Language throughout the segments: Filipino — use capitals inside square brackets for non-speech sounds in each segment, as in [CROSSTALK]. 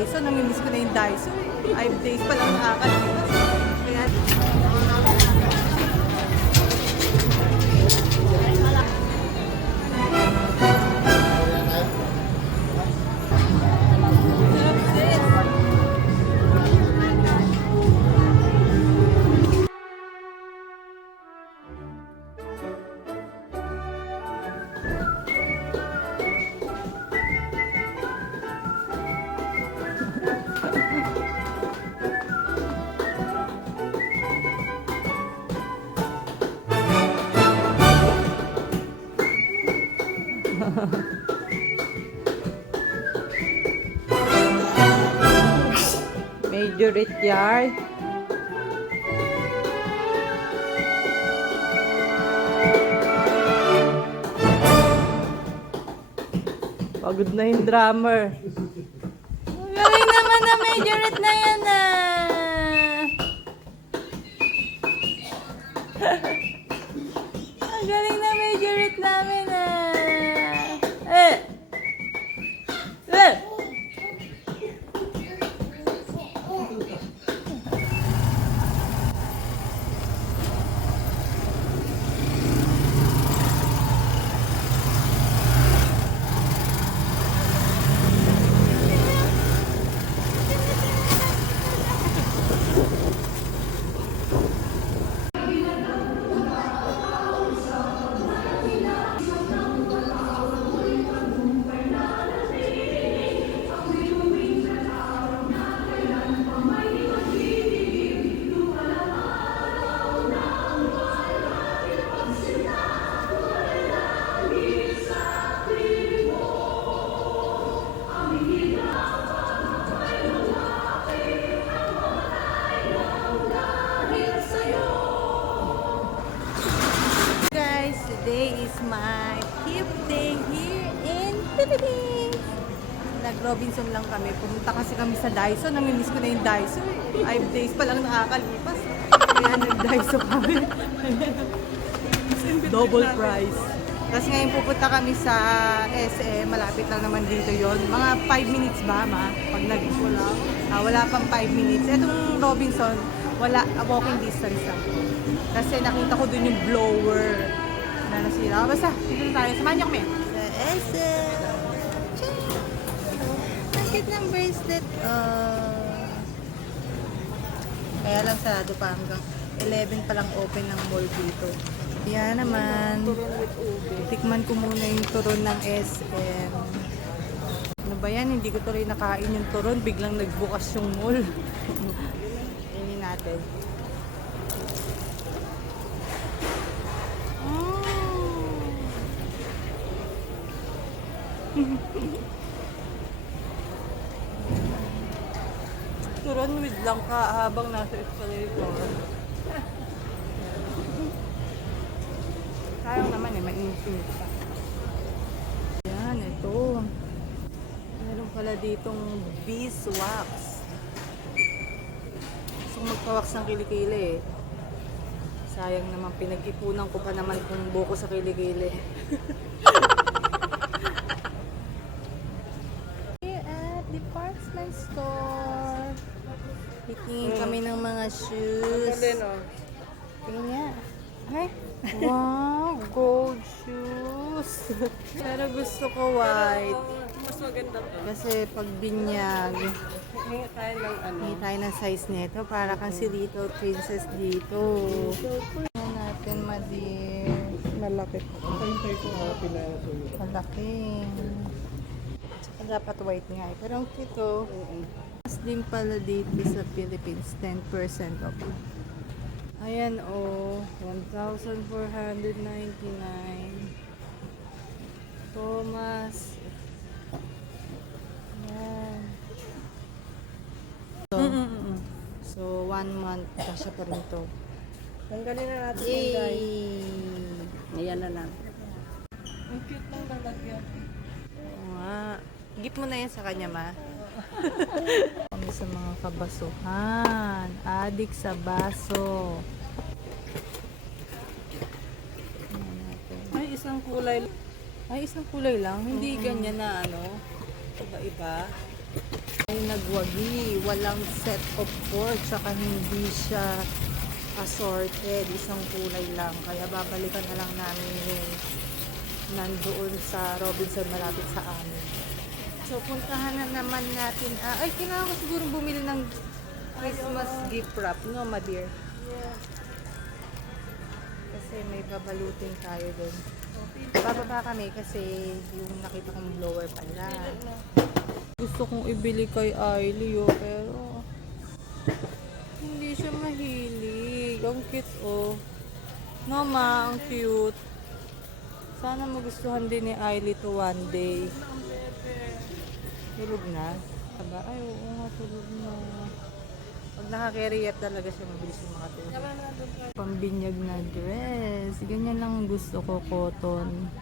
Daiso. Namimiss ko na yung Daiso. Five days pa lang nakakalipas. Major Yard. Pagod na yung drummer. Galing naman na majorette na yan ah. [LAUGHS] Nag-Robinson lang kami. Pumunta kasi kami sa Daiso. Namimiss ko na yung Daiso. eh. Five days pa lang nakakalipas. Kaya nag-Daiso kami. [LAUGHS] Double price. Tapos ngayon pupunta kami sa SM. Malapit lang naman dito yon. Mga 5 minutes ba, ma? Pag nag wala, ah, wala pang 5 minutes. Etong Robinson, wala, ah, walking distance lang. Kasi nakita ko dun yung blower na nasira. Basta, dito tayo. Samahan niyo kami. Bakit ng bracelet? Uh, kaya lang sarado pa hanggang 11 pa lang open ng mall dito. Yan naman. Tikman ko muna yung turon ng SM. Ano ba yan? Hindi ko tuloy nakain yung turon. Biglang nagbukas yung mall. [LAUGHS] Ini natin. Turon [LAUGHS] lang ka habang nasa escalator. [LAUGHS] Sayang naman eh, mainit pa. Yan, ito. Meron pala ditong beeswax. Gusto kong magpawax ng kilikili eh. Sayang naman, pinag-ipunan ko pa naman kung buko sa kilikili. [LAUGHS] Here at department store. Titingin kami ng mga shoes. Tingnan niya. Ay, wow, gold shoes. [LAUGHS] Pero gusto ko white. Mas maganda to. Kasi pag binyag, Hingi tayo ng ano. hindi tayo ng size nito. Para kang si Little Princess dito. Tingnan natin, ma dear. Malaki. Ko pinasulit. Malaki. Dapat white nga eh. Pero ang cute oh. Din pala dito sa Philippines, 10% off. Ayan oh, 1,499. Thomas. Ayan. So, so one month kasya pa rin to. Tanggalin na natin yung guys. Yay! Ayan na lang. Ang cute ng lalagyan. Oo nga. Gift mo na yan sa kanya, ma. [LAUGHS] Kami sa mga kabasuhan. Adik sa baso. Ay, isang kulay. Ay, isang kulay lang. Hindi ganyan na ano. Iba-iba. ay nagwagi. Walang set of pork, tsaka hindi siya assorted. Isang kulay lang. Kaya babalikan na lang namin yung nandoon sa Robinson malapit sa amin. So, puntahan na naman natin. Ah, ay, kailangan ko siguro bumili ng Christmas gift wrap, no, my dear? Kasi may babalutin tayo doon. Bababa kami kasi yung nakita kong blower pala. Gusto kong ibili kay Ailey, oh, pero hindi siya mahilig. Ang cute, oh. No, ma, ang cute. Sana magustuhan din ni Ailey to one day. Tulog na? Aba, ay, oo nga, tulog na. Pag nakakeriyat talaga siya, mabilis yung makatulog. Pambinyag na dress. Ganyan lang ang gusto ko, cotton.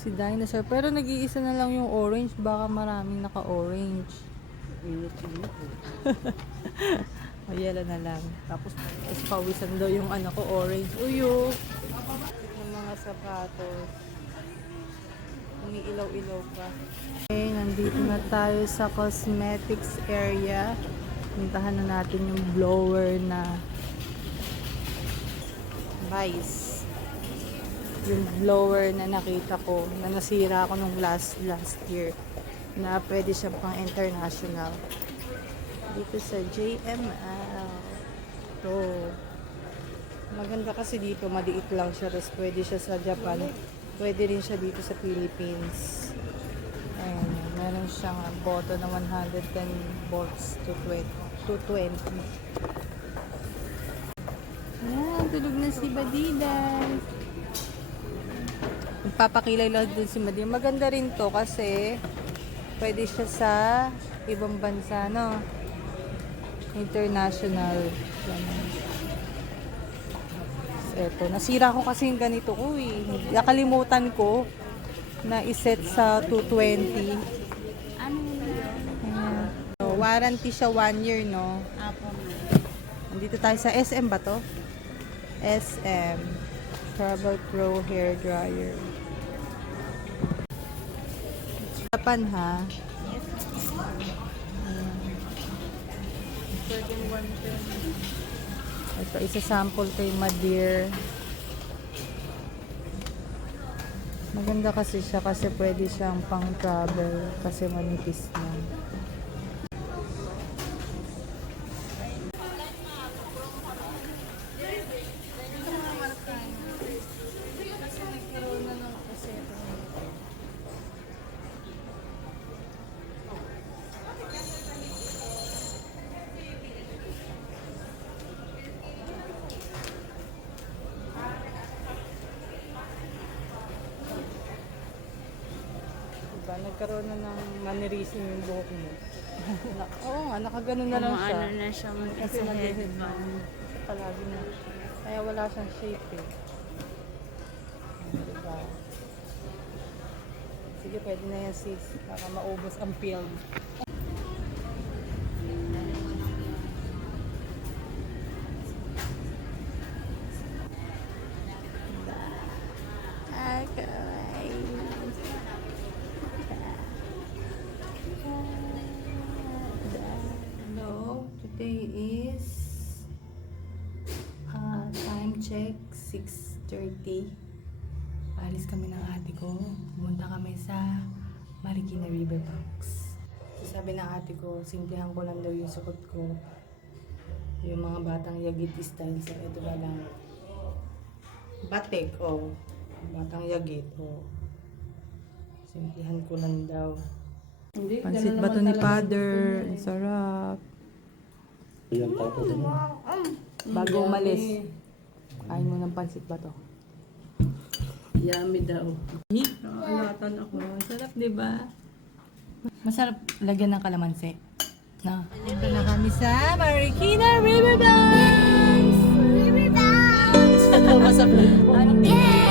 Si Dinosaur. Pero nag-iisa na lang yung orange. Baka maraming naka-orange. [LAUGHS] O, yellow na lang. Tapos, tapos pawisan daw yung ano ko, orange. Uyo! Yung mga sapatos. Umiilaw-ilaw pa. Okay, nandito na tayo sa cosmetics area. Puntahan na natin yung blower na Vice. Yung blower na nakita ko, na nasira ko nung last last year. Na pwede siya pang international dito sa JML. To. Maganda kasi dito, maliit lang siya. Tapos pwede siya sa Japan. Pwede rin siya dito sa Philippines. Ayan, meron siyang bottle na 110 volts to 20. To 20. Ayan, tulog na si Badiday. Magpapakilay lang din si Madia. Maganda rin to kasi pwede siya sa ibang bansa, no? International. Ganun. Eto, nasira ko kasi yung ganito ko eh. Nakalimutan ko na iset sa 220. Ano Ayan. So, warranty siya one year, no? Apo Nandito tayo sa SM ba to? SM. Travel Pro Hair Dryer. Japan ha? Ito, isa sample kay Madeir. Maganda kasi siya kasi pwede siyang pang travel kasi manipis na. Nagkaroon na ng mannerism yung buhok mo. Na- Oo nga, nakaganon na lang siya. Ano na siya Kasi mag-isa nag-headband. Siya palagi na. Kaya wala siyang shape eh. Diba? Sige, pwede na yan sis. Para maubos ang film. 6.30 Alis kami ng ate ko. Pumunta kami sa Marikina Riverbanks so, Sabi ng ate ko, simplihan ko lang daw yung suot ko. Yung mga batang yagit style So ito ba lang? Batik, oh. Batang yagit, oh. Simplihan ko lang daw. Hindi, Pansit bato ni father. niya Ang sarap. Ilang tapo din mo. Bago umalis. Kain mo ng pansit bato. Yummy daw. Naalatan ako. Ang sarap, di ba? Masarap lagyan ng kalamansi. Na. Dito na kami sa Marikina Riverbanks! Riverbanks! Masarap. Ano?